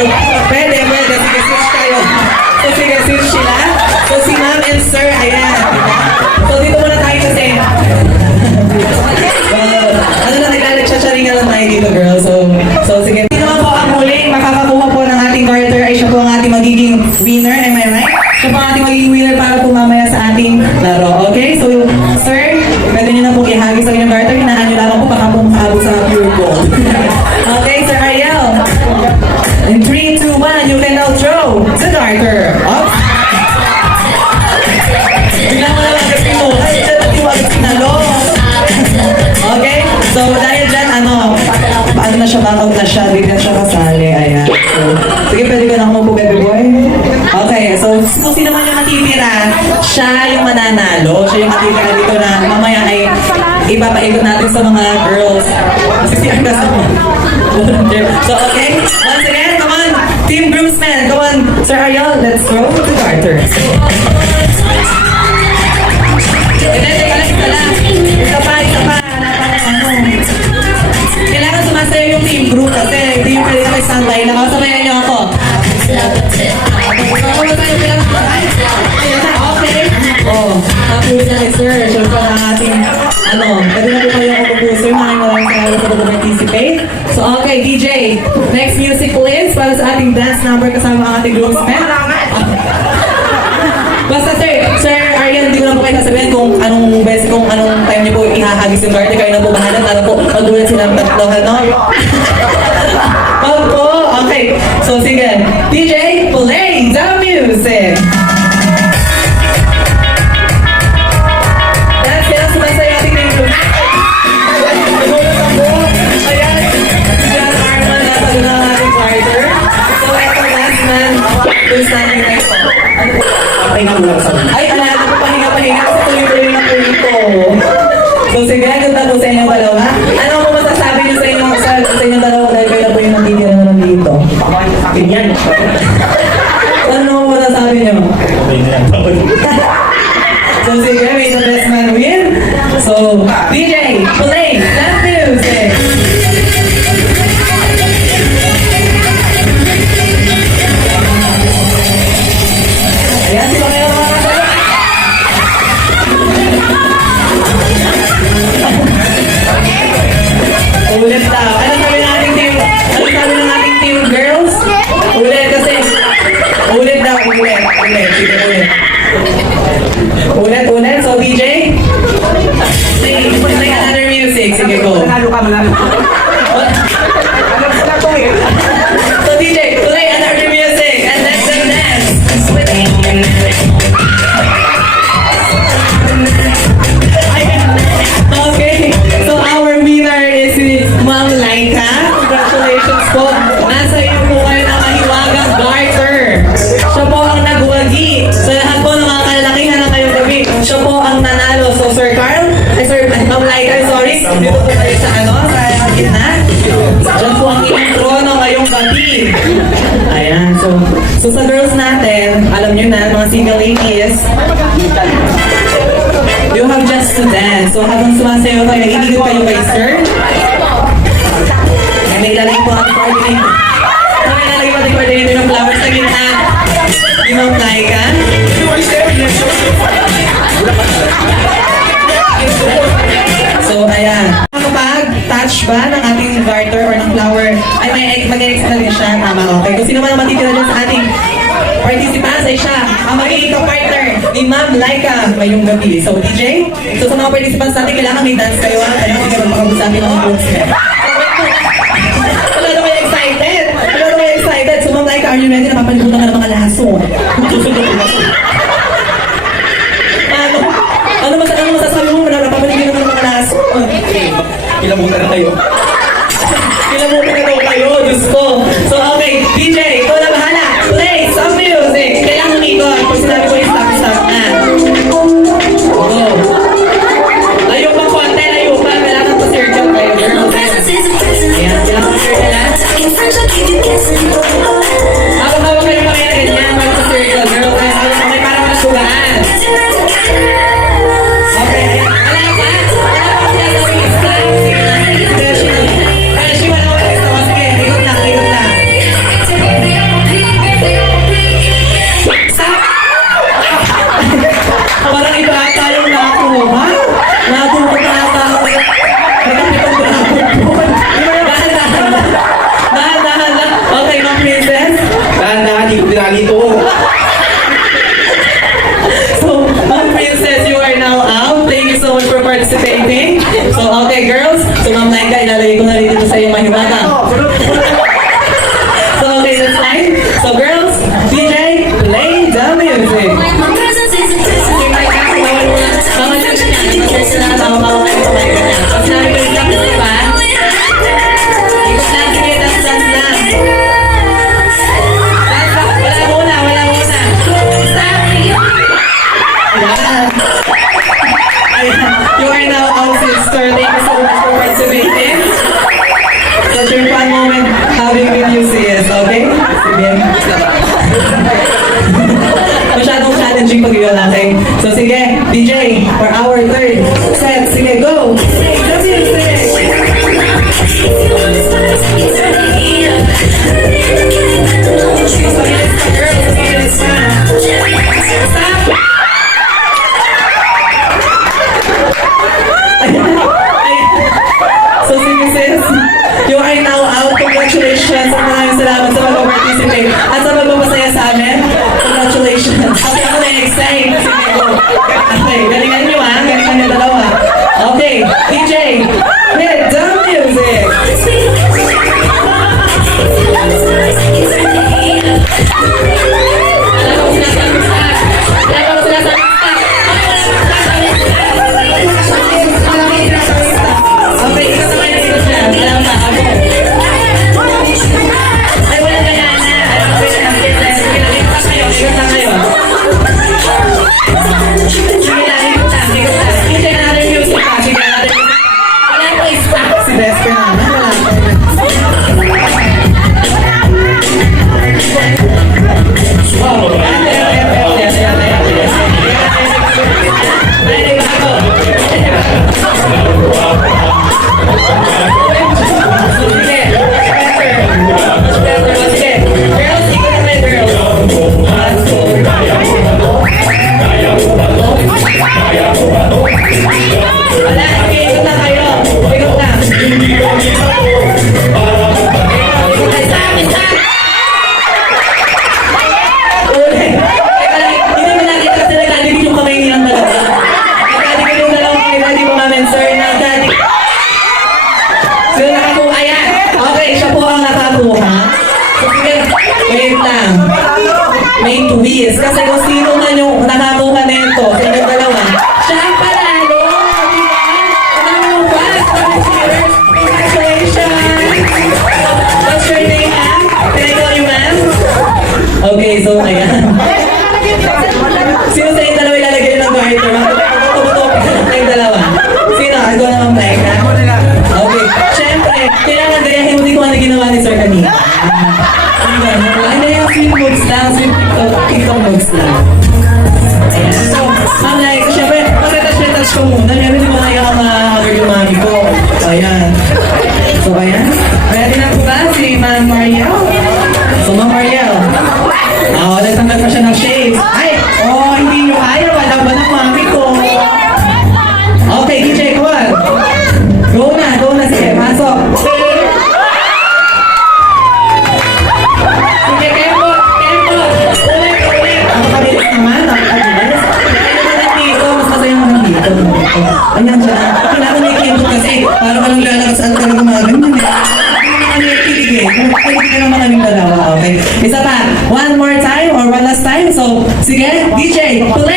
So, pwede, pwede. Sige, switch kayo. So, sige, switch sila. So, si ma'am and sir, ayan. So, dito muna tayo kasi. Well, ano na, naglalagsasaringan lang tayo dito, girl. So, so sige. Ipapaikot natin sa mga girls. Kasi siya kasama. so, okay? Once again, come on, Team Groomsmen, come on, Sir Ariel, let's. Hindi, teka lang, isa pa, isa pa. Kailangan sumasayo yung team group kasi hindi yung pwede kami standby lang. Ako, sabayan niyo ako. Na, okay. Oh, happy sir. Siyempre ang ating, ano, pwede na po kayo ako mag-booster. Maraming maraming salamat sa pag-participate. So, okay, DJ, next music please para sa ating dance number kasama ang ating groomsmen. Basta sir, sir Ariel, hindi ko na po kayo sasabihin kung anong best, kung anong time niyo po ihahagis yung garter. Kayo na po bahala. Para po, magulat silang tatlo, ano? Wag po. Okay. So, sige. DJ, play the music. Next to. Ano po? Patay na muna sa Ay, ala na po, pahinga-pahinga kasi tuloy-tuloy na po ito. So, sige, ganda po. Ano po masasabi niyo sa inyong, sa, sa inyong dalawa dahil kayo na po yung natitira naman dito? akin yan. Ano mo masasabi niyo? Patay na best man. So, DJ, play single ladies, you have just to dance. So habang sumasayo kayo, nag-iigit kayo kay sir. Ay, may lalagay po ang coordinator. So, may lalagay po ang coordinator ng flowers sa gitna. Ba, Laika? So, ayan. Kapag-touch ba ng ating garter or ng flower, ay may mag-extra siya. Tama, okay. Kung sino man ang matitira dyan sa ating participants ay siya ang magiging partner ni Ma'am Laika ngayong gabi. So, DJ, so sa mga participants natin, kailangan may dance kayo. ha? Kailangan hindi ka magpakabusabi ng mga books. Wala na kayo excited. Wala na kayo excited. So, Ma'am Laika, are you ready? Napapalimutan ka ng mga laso. ano? Ano ano masasabi mo? Napapalimutan ka ng mga laso. Kilabutan na kayo. Third set. Sige, go! The music! So sige sis, you are now out. Congratulations. Maraming salamat sa pag-participate at sa pagpapasaya sa amin. Congratulations. Okay, ako next. Say, sige, go. Okay, galingan nyo ah. Okay, DJ, hit the music. Twist. Kasi kung sino man yung nakakuha nito, sa inyong dalawa, siya ang panalo. Ang mong fans. Cheers. Congratulations. What's your name, ma'am? Can I call you ma'am? Okay, so ayan. Sino sa inyong dalawa ilalagay ng garter? Tumutok yung dalawa. Sino? Ako naman Mike, ha? Okay. Siyempre, kailangan gayahin mo din kung ano ginawa ni Sir kanina. Ano, ano yung sweet moves lang, sweet TikTok moves lang. So, ang like, siyempre, mag-touch-touch ko muna. Meron din mga kaya makakagad yung mami ko. Ayan. Hindi naman kaming dalawa. Okay. Isa pa. One more time or one last time. So, sige. DJ, play.